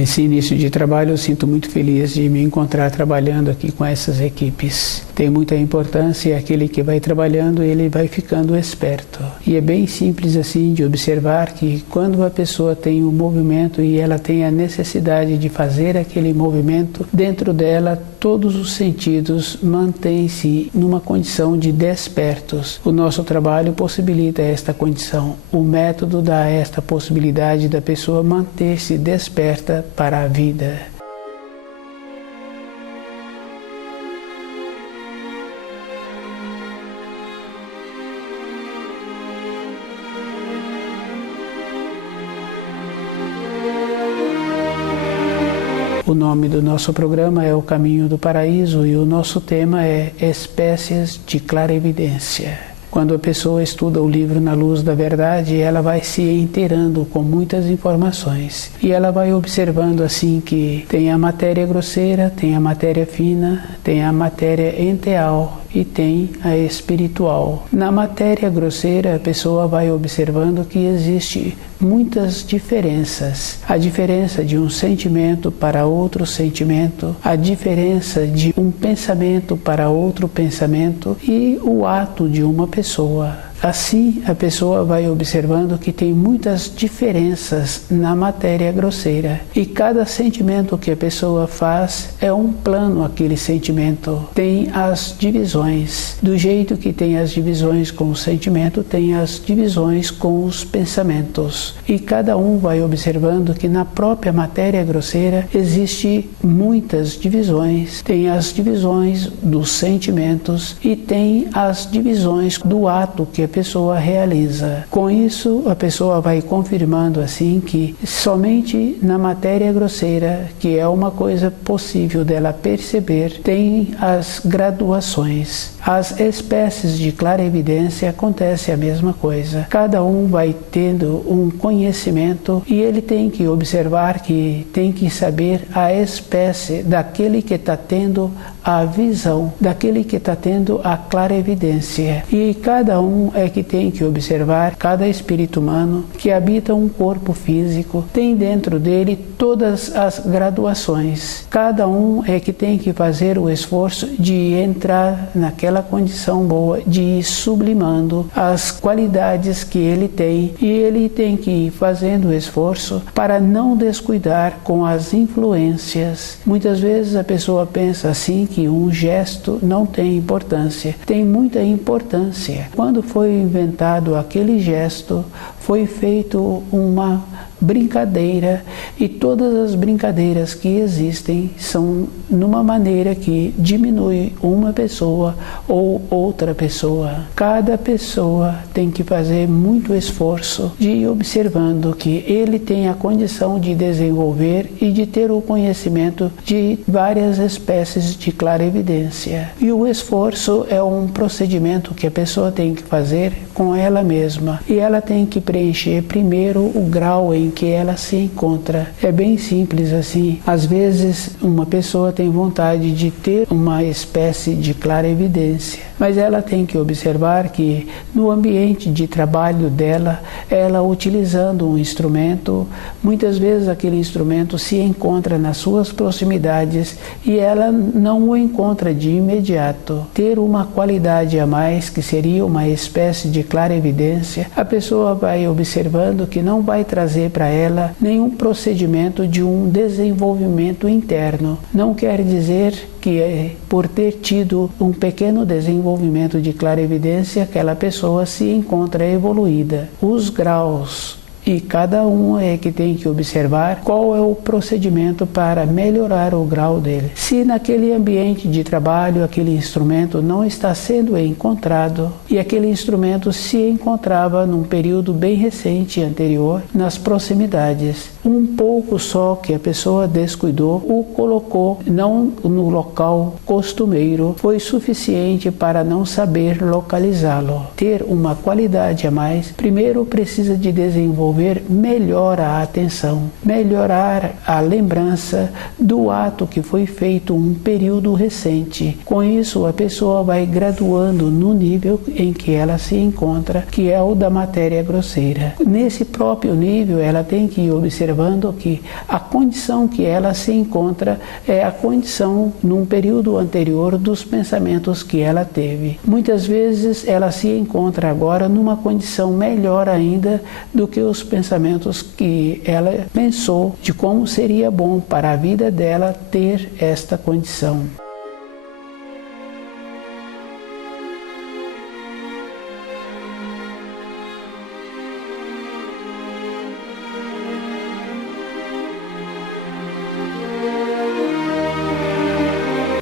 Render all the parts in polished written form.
Esse início de trabalho eu sinto muito feliz de me encontrar trabalhando aqui com essas equipes. Tem muita importância, aquele que vai trabalhando, ele vai ficando esperto. E é bem simples assim de observar que quando a pessoa tem um movimento e ela tem a necessidade de fazer aquele movimento, dentro dela todos os sentidos mantêm-se numa condição de despertos. O nosso trabalho possibilita esta condição. O método dá esta possibilidade da pessoa manter-se desperta para a vida. O nome do nosso programa é O Caminho do Paraíso e o nosso tema é Espécies de Clarevidência. Quando a pessoa estuda o livro Na Luz da Verdade, ela vai se inteirando com muitas informações. E ela vai observando assim que tem a matéria grosseira, tem a matéria fina, tem a matéria enteal e tem a espiritual. Na matéria grosseira, a pessoa vai observando que existe muitas diferenças. A diferença de um sentimento para outro sentimento, a diferença de um pensamento para outro pensamento e o ato de uma pessoa. Assim, a pessoa vai observando que tem muitas diferenças na matéria grosseira. E cada sentimento que a pessoa faz é um plano aquele sentimento. Tem as divisões. Do jeito que tem as divisões com o sentimento, tem as divisões com os pensamentos. E cada um vai observando que na própria matéria grosseira existe muitas divisões. Tem as divisões dos sentimentos e tem as divisões do ato que a pessoa realiza. Com isso, a pessoa vai confirmando assim que somente na matéria grosseira, que é uma coisa possível dela perceber, tem as graduações. As espécies de clarevidência acontece a mesma coisa. Cada um vai tendo um conhecimento e ele tem que observar que tem que saber a espécie daquele que está tendo a visão, daquele que está tendo a clarevidência. E cada um é que tem que observar, cada espírito humano que habita um corpo físico tem dentro dele todas as graduações. Cada um é que tem que fazer o esforço de entrar naquela condição boa, de ir sublimando as qualidades que ele tem, e ele tem que ir fazendo o esforço para não descuidar com as influências. Muitas vezes a pessoa pensa assim que um gesto não tem importância. Tem muita importância. Quando foi inventado aquele gesto, foi feito uma brincadeira, e todas as brincadeiras que existem são numa maneira que diminui uma pessoa ou outra pessoa. Cada pessoa tem que fazer muito esforço de ir observando que ele tem a condição de desenvolver e de ter o conhecimento de várias espécies de clarevidência. E o esforço é um procedimento que a pessoa tem que fazer com ela mesma, e ela tem que preencher primeiro o grau em que ela se encontra. É bem simples assim. Às vezes uma pessoa tem vontade de ter uma espécie de clarevidência, mas ela tem que observar que no ambiente de trabalho dela, ela utilizando um instrumento, muitas vezes aquele instrumento se encontra nas suas proximidades e ela não o encontra de imediato. Ter uma qualidade a mais, que seria uma espécie de clarevidência, a pessoa vai observando que não vai trazer para ela nenhum procedimento de um desenvolvimento interno. Não quer dizer que por ter tido um pequeno desenvolvimento de clarevidência, aquela pessoa se encontra evoluída. Os graus, e cada um é que tem que observar qual é o procedimento para melhorar o grau dele. Se naquele ambiente de trabalho aquele instrumento não está sendo encontrado, e aquele instrumento se encontrava num período bem recente anterior, nas proximidades, um pouco só que a pessoa descuidou, o colocou não no local costumeiro, foi suficiente para não saber localizá-lo. Ter uma qualidade a mais, primeiro precisa de desenvolver desenvolver melhor a atenção, melhorar a lembrança do ato que foi feito um período recente. Com isso, a pessoa vai graduando no nível em que ela se encontra, que é o da matéria grosseira. Nesse próprio nível, ela tem que ir observando que a condição que ela se encontra é a condição num período anterior dos pensamentos que ela teve. Muitas vezes ela se encontra agora numa condição melhor ainda do que os pensamentos que ela pensou de como seria bom para a vida dela ter esta condição.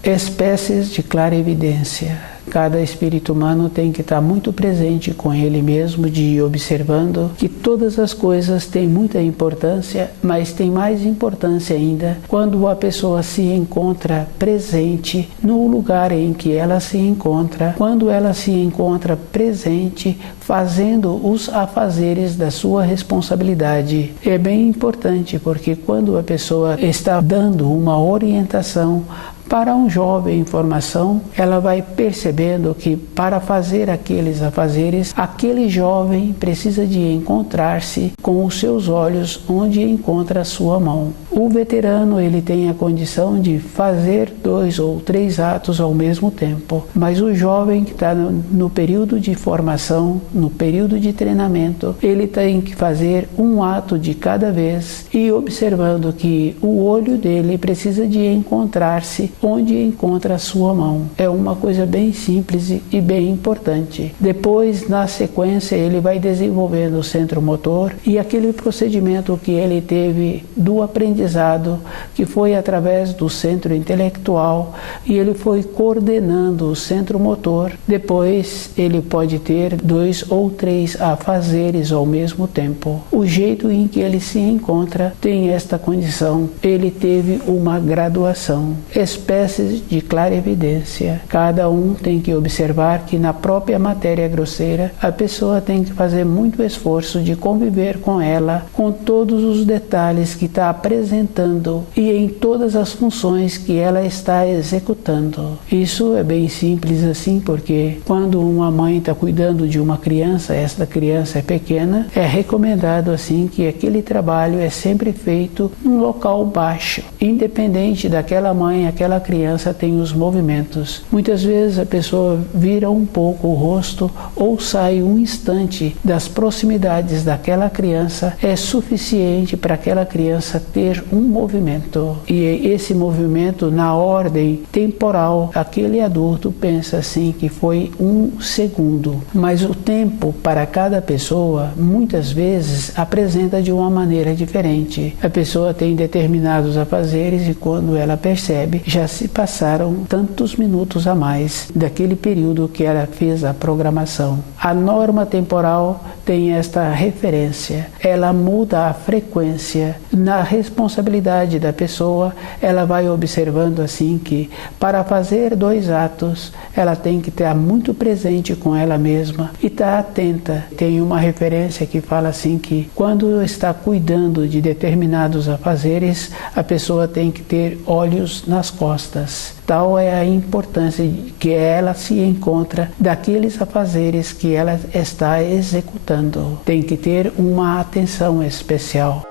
Espécies de clarevidência. Cada espírito humano tem que estar muito presente com ele mesmo, de ir observando que todas as coisas têm muita importância, mas tem mais importância ainda quando a pessoa se encontra presente no lugar em que ela se encontra, quando ela se encontra presente fazendo os afazeres da sua responsabilidade. É bem importante porque quando a pessoa está dando uma orientação para um jovem em formação, ela vai percebendo que para fazer aqueles afazeres, aquele jovem precisa de encontrar-se com os seus olhos onde encontra a sua mão. O veterano, ele tem a condição de fazer 2 ou 3 atos ao mesmo tempo, mas o jovem que está no período de formação, no período de treinamento, ele tem que fazer um ato de cada vez e observando que o olho dele precisa de encontrar-se onde encontra a sua mão. É uma coisa bem simples e bem importante. Depois, na sequência, ele vai desenvolvendo o centro motor e aquele procedimento que ele teve do aprendizado, que foi através do centro intelectual, e ele foi coordenando o centro motor. Depois, ele pode ter 2 ou 3 afazeres ao mesmo tempo. O jeito em que ele se encontra tem esta condição. Ele teve uma graduação. Espécies de clarevidência. Cada um tem que observar que na própria matéria grosseira a pessoa tem que fazer muito esforço de conviver com ela, com todos os detalhes que está apresentando e em todas as funções que ela está executando. Isso é bem simples assim, porque quando uma mãe está cuidando de uma criança, esta criança é pequena, é recomendado assim que aquele trabalho é sempre feito num local baixo, independente daquela mãe, aquela criança tem os movimentos. Muitas vezes a pessoa vira um pouco o rosto ou sai um instante das proximidades daquela criança, é suficiente para aquela criança ter um movimento. E esse movimento, na ordem temporal, aquele adulto pensa assim que foi 1 segundo. Mas o tempo para cada pessoa, muitas vezes, apresenta de uma maneira diferente. A pessoa tem determinados afazeres e quando ela percebe, já se passaram tantos minutos a mais daquele período que ela fez a programação. A norma temporal tem esta referência, ela muda a frequência. Na responsabilidade da pessoa, ela vai observando assim que para fazer 2 atos, ela tem que estar muito presente com ela mesma e estar atenta. Tem uma referência que fala assim que quando está cuidando de determinados afazeres, a pessoa tem que ter olhos nas costas. Tal é a importância que ela se encontra daqueles afazeres que ela está executando. Tem que ter uma atenção especial.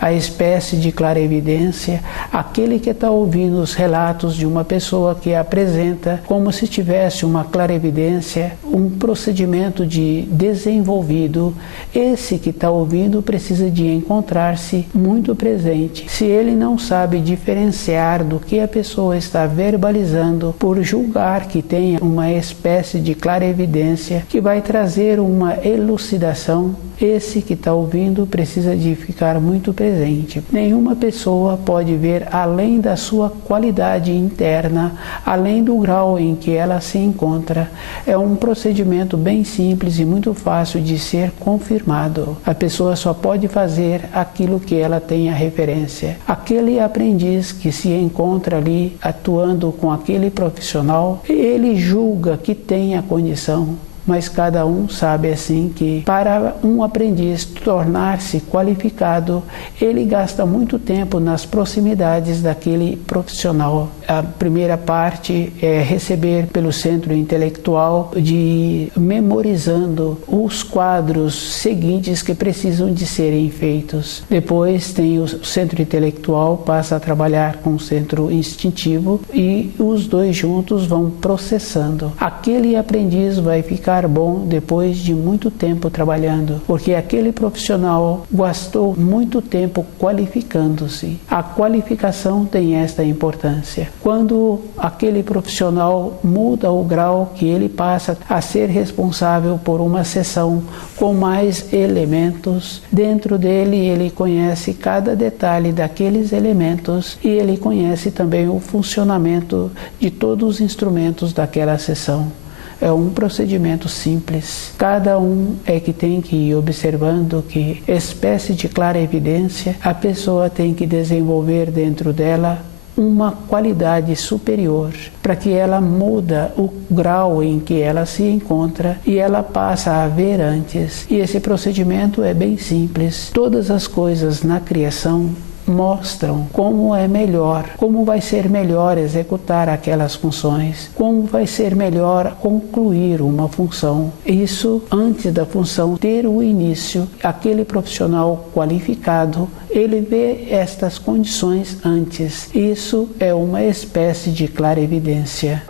A espécie de clarevidência, aquele que está ouvindo os relatos de uma pessoa que apresenta como se tivesse uma clarevidência, um procedimento de desenvolvido, esse que está ouvindo precisa de encontrar-se muito presente. Se ele não sabe diferenciar do que a pessoa está verbalizando, por julgar que tenha uma espécie de clarevidência que vai trazer uma elucidação, esse que está ouvindo precisa de ficar muito presente. presente. Nenhuma pessoa pode ver além da sua qualidade interna, além do grau em que ela se encontra. É um procedimento bem simples e muito fácil de ser confirmado. A pessoa só pode fazer aquilo que ela tem a referência. Aquele aprendiz que se encontra ali atuando com aquele profissional, ele julga que tem a condição. Mas cada um sabe assim que para um aprendiz tornar-se qualificado, ele gasta muito tempo nas proximidades daquele profissional. A primeira parte é receber pelo centro intelectual, de memorizando os quadros seguintes que precisam de serem feitos. Depois tem o centro intelectual, passa a trabalhar com o centro instintivo e os dois juntos vão processando. Aquele aprendiz vai ficar bom depois de muito tempo trabalhando, porque aquele profissional gastou muito tempo qualificando-se. A qualificação tem esta importância. Quando aquele profissional muda o grau, que ele passa a ser responsável por uma sessão com mais elementos, dentro dele ele conhece cada detalhe daqueles elementos e ele conhece também o funcionamento de todos os instrumentos daquela sessão. É um procedimento simples. Cada um é que tem que ir observando que espécie de clarevidência a pessoa tem que desenvolver dentro dela uma qualidade superior, para que ela muda o grau em que ela se encontra e ela passa a ver antes. E esse procedimento é bem simples. Todas as coisas na criação mostram como é melhor, como vai ser melhor executar aquelas funções, como vai ser melhor concluir uma função. Isso antes da função ter o início, aquele profissional qualificado, ele vê estas condições antes. Isso é uma espécie de clarevidência.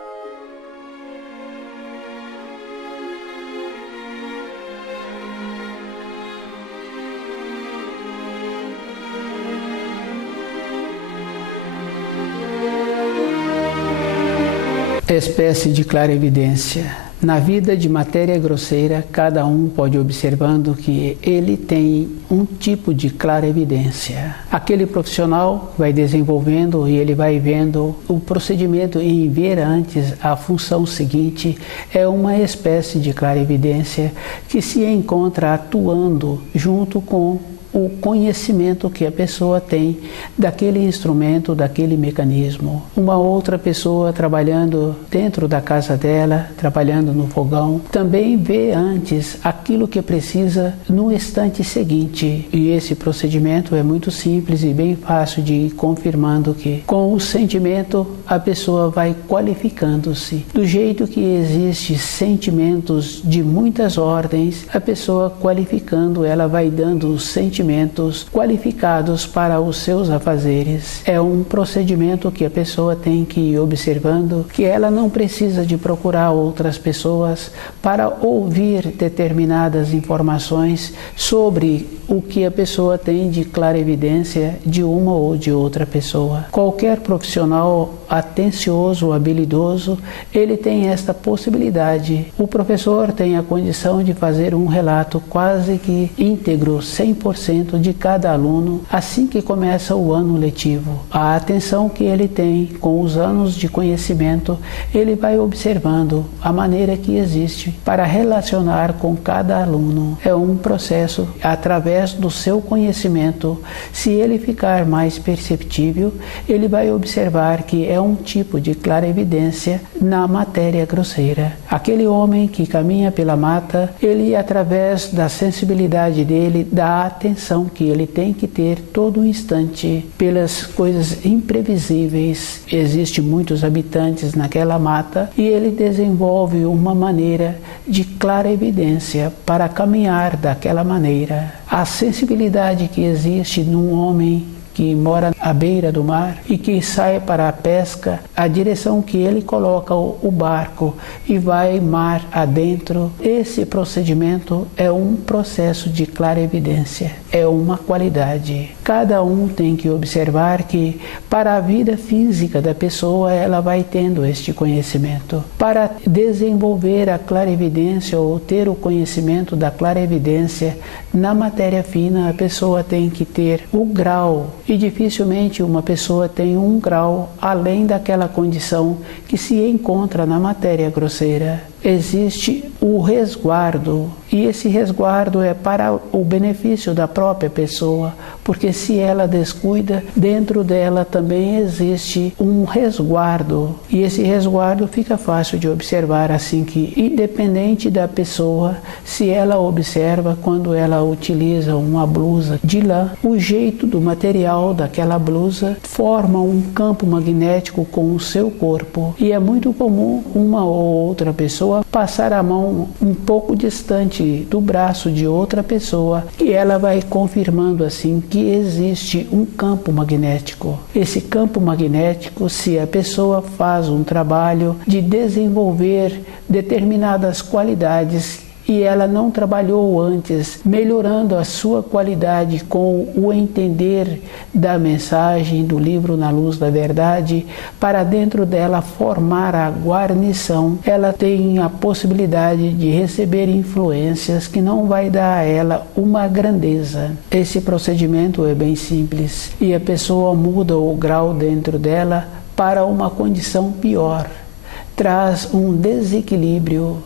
Espécie de clarevidência. Na vida de matéria grosseira, cada um pode ir observando que ele tem um tipo de clarevidência. Aquele profissional vai desenvolvendo e ele vai vendo o procedimento em ver antes a função seguinte. É uma espécie de clarevidência que se encontra atuando junto com o conhecimento que a pessoa tem daquele instrumento, daquele mecanismo. Uma outra pessoa trabalhando dentro da casa dela, trabalhando no fogão, também vê antes aquilo que precisa no instante seguinte. E esse procedimento é muito simples e bem fácil de ir confirmando que com o sentimento a pessoa vai qualificando-se. Do jeito que existem sentimentos de muitas ordens, a pessoa qualificando, ela vai dando os sentimentos qualificados para os seus afazeres. É um procedimento que a pessoa tem que ir observando, que ela não precisa de procurar outras pessoas para ouvir determinadas informações sobre o que a pessoa tem de clarevidência de uma ou de outra pessoa. Qualquer profissional atencioso, habilidoso, ele tem esta possibilidade. O professor tem a condição de fazer um relato quase que íntegro, 100% de cada aluno, assim que começa o ano letivo. A atenção que ele tem com os anos de conhecimento, ele vai observando a maneira que existe para relacionar com cada aluno. É um processo através do seu conhecimento. Se ele ficar mais perceptível, ele vai observar que é um tipo de clarevidência na matéria grosseira. Aquele homem que caminha pela mata, ele através da sensibilidade dele, da atenção que ele tem que ter todo instante pelas coisas imprevisíveis. Existem muitos habitantes naquela mata e ele desenvolve uma maneira de clarevidência para caminhar daquela maneira. A sensibilidade que existe num homem que mora à beira do mar e que sai para a pesca, a direção que ele coloca o barco e vai mar adentro, esse procedimento é um processo de clarevidência, é uma qualidade. Cada um tem que observar que para a vida física da pessoa ela vai tendo este conhecimento. Para desenvolver a clarevidência ou ter o conhecimento da clarevidência na matéria fina, a pessoa tem que ter o grau, e dificilmente uma pessoa tem um grau além daquela condição que se encontra na matéria grosseira. Existe o resguardo, e esse resguardo é para o benefício da própria pessoa, porque se ela descuida, dentro dela também existe um resguardo, e esse resguardo fica fácil de observar, assim que, independente da pessoa, se ela observa quando ela utiliza uma blusa de lã, o jeito do material daquela blusa forma um campo magnético com o seu corpo, e é muito comum uma ou outra pessoa passar a mão um pouco distante do braço de outra pessoa e ela vai confirmando assim que existe um campo magnético. Esse campo magnético, se a pessoa faz um trabalho de desenvolver determinadas qualidades e ela não trabalhou antes, melhorando a sua qualidade com o entender da mensagem do livro Na Luz da Verdade, para dentro dela formar a guarnição, ela tem a possibilidade de receber influências que não vai dar a ela uma grandeza. Esse procedimento é bem simples e a pessoa muda o grau dentro dela para uma condição pior, traz um desequilíbrio.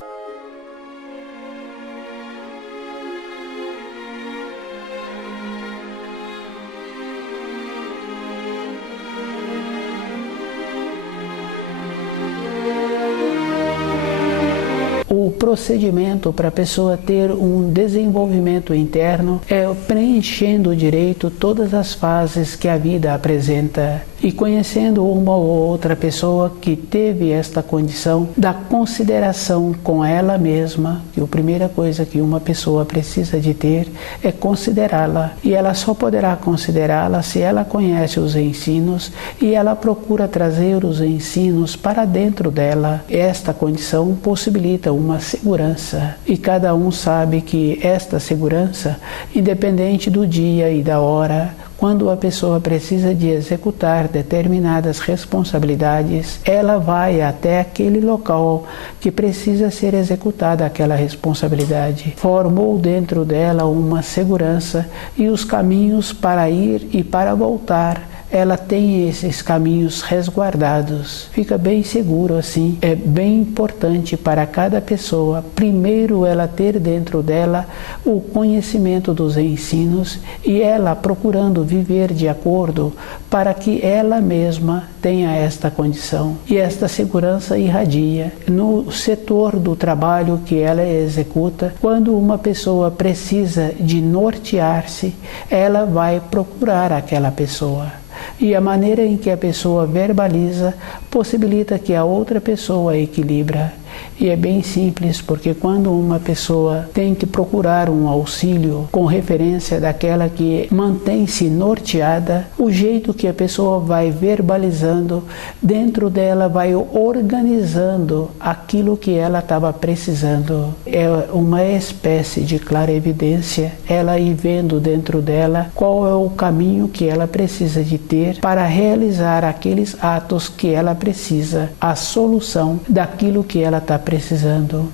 O procedimento para a pessoa ter um desenvolvimento interno é preenchendo direito todas as fases que a vida apresenta e conhecendo uma ou outra pessoa que teve esta condição da consideração com ela mesma, que a primeira coisa que uma pessoa precisa de ter é considerá-la, e ela só poderá considerá-la se ela conhece os ensinos e ela procura trazer os ensinos para dentro dela. Esta condição possibilita uma segurança, e cada um sabe que esta segurança, independente do dia e da hora, quando a pessoa precisa de executar determinadas responsabilidades, ela vai até aquele local que precisa ser executada aquela responsabilidade. Formou dentro dela uma segurança e os caminhos para ir e para voltar. Ela tem esses caminhos resguardados, fica bem seguro assim. É bem importante para cada pessoa, primeiro ela ter dentro dela o conhecimento dos ensinos e ela procurando viver de acordo para que ela mesma tenha esta condição. E esta segurança irradia no setor do trabalho que ela executa. Quando uma pessoa precisa de nortear-se, ela vai procurar aquela pessoa. E a maneira em que a pessoa verbaliza possibilita que a outra pessoa equilibra. E é bem simples, porque quando uma pessoa tem que procurar um auxílio com referência daquela que mantém-se norteada, o jeito que a pessoa vai verbalizando, dentro dela vai organizando aquilo que ela estava precisando. É uma espécie de clarevidência, ela ir vendo dentro dela qual é o caminho que ela precisa de ter para realizar aqueles atos que ela precisa, a solução daquilo que ela está precisando.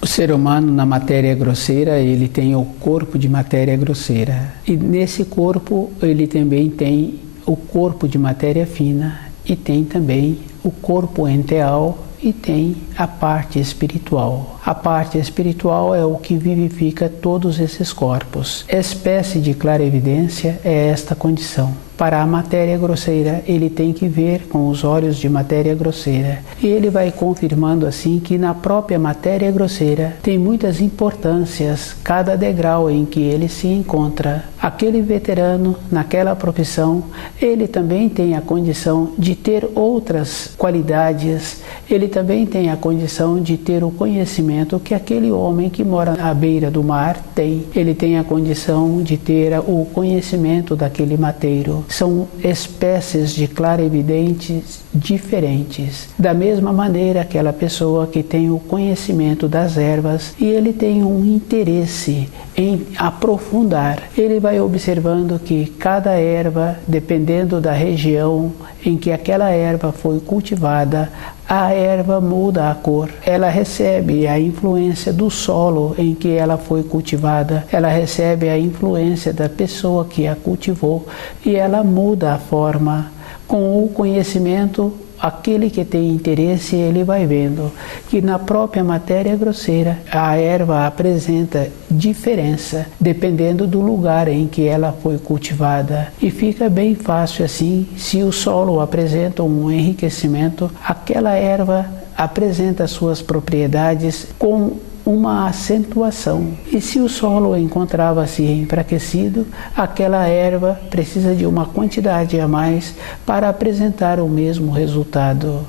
O ser humano na matéria grosseira, ele tem o corpo de matéria grosseira. E nesse corpo ele também tem o corpo de matéria fina e tem também o corpo enteal e tem a parte espiritual. A parte espiritual é o que vivifica todos esses corpos. Espécie de clarevidência é esta condição. Para a matéria grosseira, ele tem que ver com os olhos de matéria grosseira. E ele vai confirmando assim que na própria matéria grosseira tem muitas importâncias, cada degrau em que ele se encontra. Aquele veterano, naquela profissão, ele também tem a condição de ter outras qualidades, ele também tem a condição de ter o conhecimento que aquele homem que mora à beira do mar tem. Ele tem a condição de ter o conhecimento daquele mateiro. São espécies de clarividentes diferentes. Da mesma maneira, aquela pessoa que tem o conhecimento das ervas e ele tem um interesse em aprofundar, ele vai observando que cada erva, dependendo da região em que aquela erva foi cultivada, a erva muda a cor. Ela recebe a influência do solo em que ela foi cultivada, ela recebe a influência da pessoa que a cultivou e ela muda a forma. Com o conhecimento, aquele que tem interesse, ele vai vendo que na própria matéria grosseira a erva apresenta diferença dependendo do lugar em que ela foi cultivada. E fica bem fácil assim, se o solo apresenta um enriquecimento, aquela erva apresenta suas propriedades com uma acentuação. E se o solo encontrava-se enfraquecido, aquela erva precisa de uma quantidade a mais para apresentar o mesmo resultado.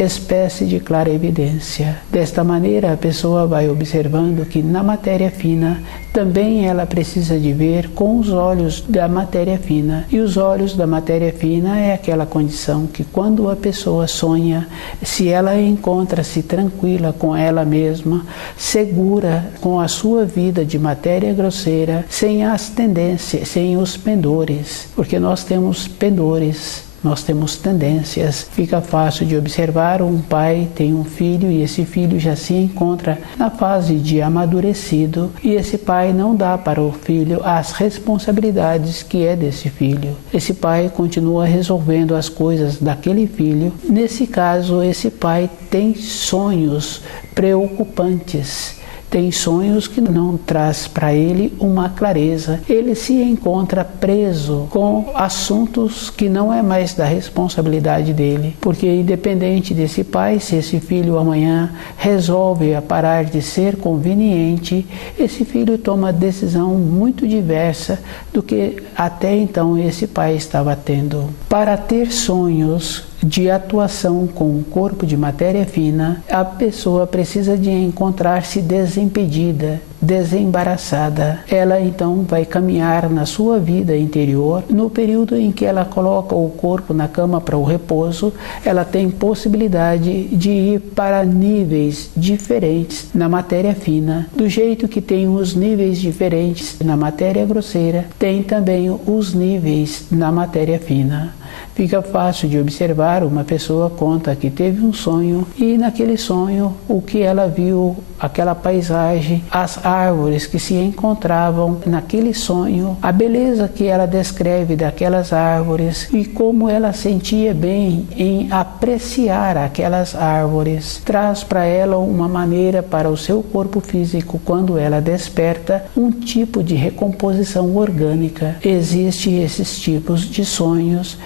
Espécie de clarevidência. Desta maneira, a pessoa vai observando que na matéria fina também ela precisa de ver com os olhos da matéria fina. E os olhos da matéria fina é aquela condição que quando a pessoa sonha, se ela encontra-se tranquila com ela mesma, segura com a sua vida de matéria grosseira, sem as tendências, sem os pendores, porque nós temos pendores. Nós temos tendências. Fica fácil de observar, um pai tem um filho e esse filho já se encontra na fase de amadurecido e esse pai não dá para o filho as responsabilidades que é desse filho. Esse pai continua resolvendo as coisas daquele filho. Nesse caso, esse pai tem sonhos preocupantes. Tem sonhos que não traz para ele uma clareza. Ele se encontra preso com assuntos que não é mais da responsabilidade dele. Porque independente desse pai, se esse filho amanhã resolve parar de ser conveniente, esse filho toma decisão muito diversa do que até então esse pai estava tendo. Para ter sonhos de atuação com o corpo de matéria fina, a pessoa precisa de encontrar-se desimpedida, desembaraçada. Ela então vai caminhar na sua vida interior. No período em que ela coloca o corpo na cama para o repouso, ela tem possibilidade de ir para níveis diferentes na matéria fina. Do jeito que tem os níveis diferentes na matéria grosseira, tem também os níveis na matéria fina. Fica fácil de observar, uma pessoa conta que teve um sonho e naquele sonho o que ela viu, aquela paisagem, as árvores que se encontravam naquele sonho, a beleza que ela descreve daquelas árvores e como ela sentia bem em apreciar aquelas árvores, traz para ela uma maneira para o seu corpo físico, quando ela desperta, um tipo de recomposição orgânica. Existem esses tipos de sonhos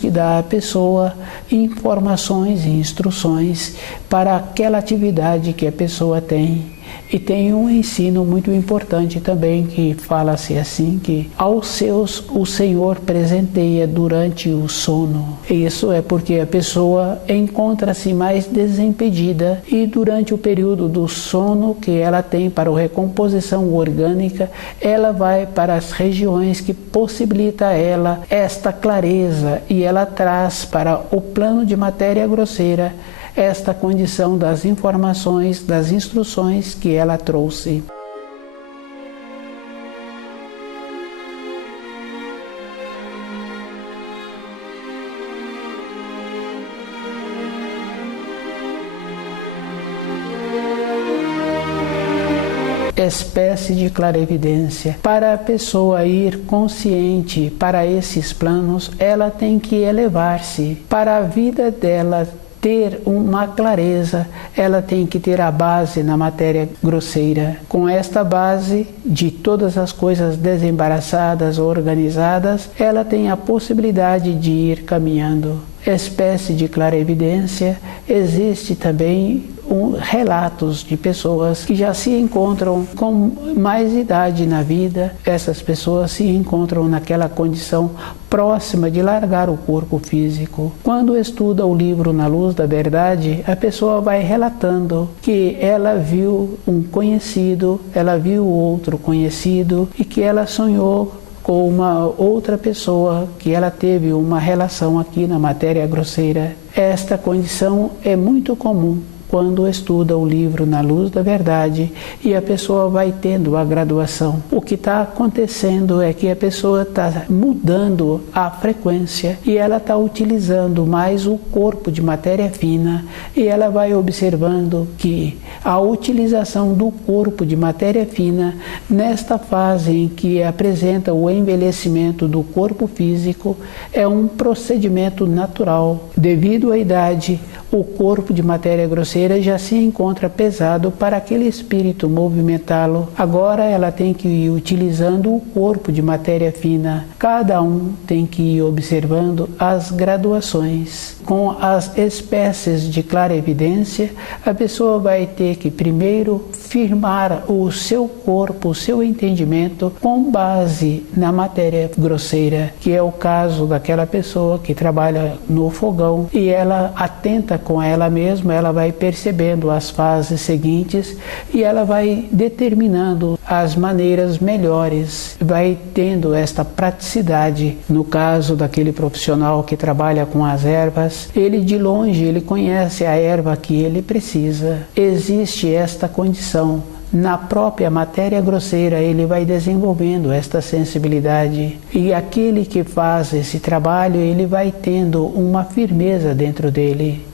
que dá à pessoa informações e instruções para aquela atividade que a pessoa tem. E tem um ensino muito importante também que fala-se assim, que aos seus o Senhor presenteia durante o sono. Isso é porque a pessoa encontra-se mais desimpedida e durante o período do sono que ela tem para a recomposição orgânica, ela vai para as regiões que possibilita a ela esta clareza e ela traz para o plano de matéria grosseira esta condição das informações, das instruções que ela trouxe. espécie de clarevidência. Para a pessoa ir consciente para esses planos, ela tem que elevar-se. Para a vida dela ter uma clareza, ela tem que ter a base na matéria grosseira. Com esta base de todas as coisas desembaraçadas, organizadas, ela tem a possibilidade de ir caminhando. Espécie de clarevidência, existe também relatos de pessoas que já se encontram com mais idade na vida. Essas pessoas se encontram naquela condição próxima de largar o corpo físico. Quando estuda o livro Na Luz da Verdade, a pessoa vai relatando que ela viu um conhecido, ela viu outro conhecido e que ela sonhou com uma outra pessoa, que ela teve uma relação aqui na matéria grosseira. Esta condição é muito comum quando estuda o livro Na Luz da Verdade e a pessoa vai tendo a graduação. O que está acontecendo é que a pessoa está mudando a frequência e ela está utilizando mais o corpo de matéria fina, e ela vai observando que a utilização do corpo de matéria fina nesta fase em que apresenta o envelhecimento do corpo físico é um procedimento natural. Devido à idade, o corpo de matéria grosseira já se encontra pesado para aquele espírito movimentá-lo. Agora ela tem que ir utilizando o corpo de matéria fina. Cada um tem que ir observando as graduações. Com as espécies de clarevidência, a pessoa vai ter que primeiro firmar o seu corpo, o seu entendimento com base na matéria grosseira, que é o caso daquela pessoa que trabalha no fogão e ela atenta com ela mesma, ela vai percebendo as fases seguintes e ela vai determinando as maneiras melhores, vai tendo esta praticidade. No caso daquele profissional que trabalha com as ervas, ele de longe ele conhece a erva que ele precisa. Existe esta condição. Na própria matéria grosseira ele vai desenvolvendo esta sensibilidade, e aquele que faz esse trabalho ele vai tendo uma firmeza dentro dele.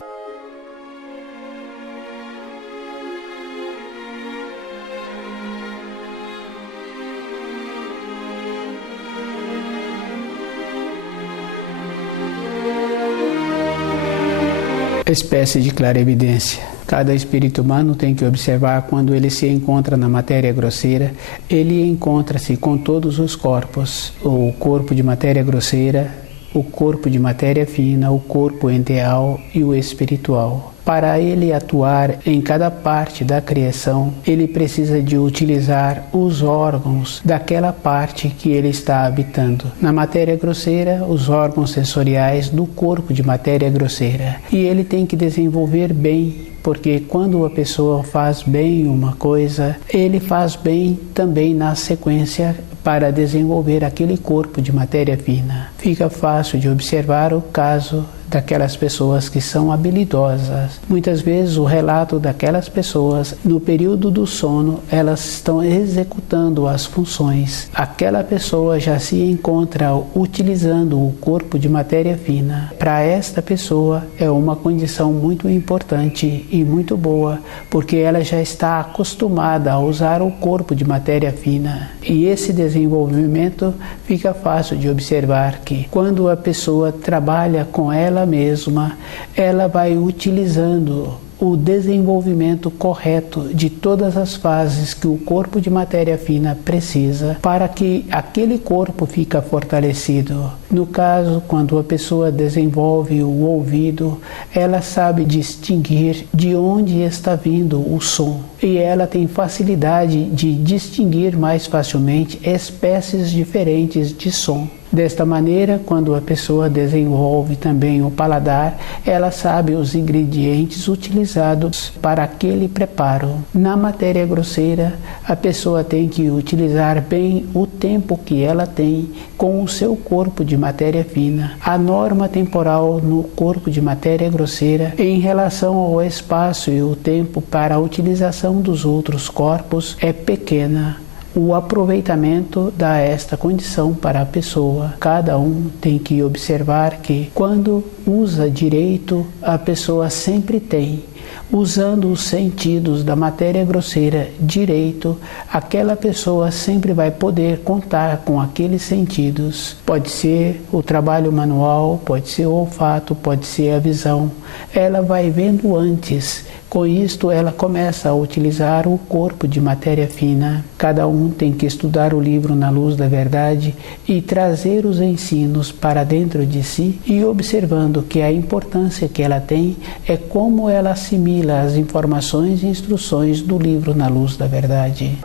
Espécie de clarevidência. Cada espírito humano tem que observar quando ele se encontra na matéria grosseira, ele encontra-se com todos os corpos, o corpo de matéria grosseira, o corpo de matéria fina, o corpo enteal e o espiritual. Para ele atuar em cada parte da criação, ele precisa de utilizar os órgãos daquela parte que ele está habitando. Na matéria grosseira, os órgãos sensoriais do corpo de matéria grosseira. E ele tem que desenvolver bem, porque quando a pessoa faz bem uma coisa, ele faz bem também na sequência para desenvolver aquele corpo de matéria fina. Fica fácil de observar o caso daquelas pessoas que são habilidosas. Muitas vezes o relato daquelas pessoas, no período do sono, elas estão executando as funções. Aquela pessoa já se encontra utilizando o corpo de matéria fina. Para esta pessoa é uma condição muito importante e muito boa, porque ela já está acostumada a usar o corpo de matéria fina. E esse desenvolvimento fica fácil de observar que quando a pessoa trabalha com ela mesma, ela vai utilizando o desenvolvimento correto de todas as fases que o corpo de matéria fina precisa para que aquele corpo fique fortalecido. No caso, quando a pessoa desenvolve o ouvido, ela sabe distinguir de onde está vindo o som e ela tem facilidade de distinguir mais facilmente espécies diferentes de som. Desta maneira, quando a pessoa desenvolve também o paladar, ela sabe os ingredientes utilizados para aquele preparo. Na matéria grosseira, a pessoa tem que utilizar bem o tempo que ela tem com o seu corpo de matéria fina. A norma temporal no corpo de matéria grosseira em relação ao espaço e o tempo para a utilização dos outros corpos é pequena. O aproveitamento dá esta condição para a pessoa. Cada um tem que observar que, quando usa direito, a pessoa sempre tem. Usando os sentidos da matéria grosseira direito, aquela pessoa sempre vai poder contar com aqueles sentidos. Pode ser o trabalho manual, pode ser o olfato, pode ser a visão. Ela vai vendo antes. Com isto, ela começa a utilizar o corpo de matéria fina. Cada um tem que estudar o livro na luz da verdade e trazer os ensinos para dentro de si, e observando que a importância que ela tem é como ela assimila as informações e instruções do livro na luz da verdade.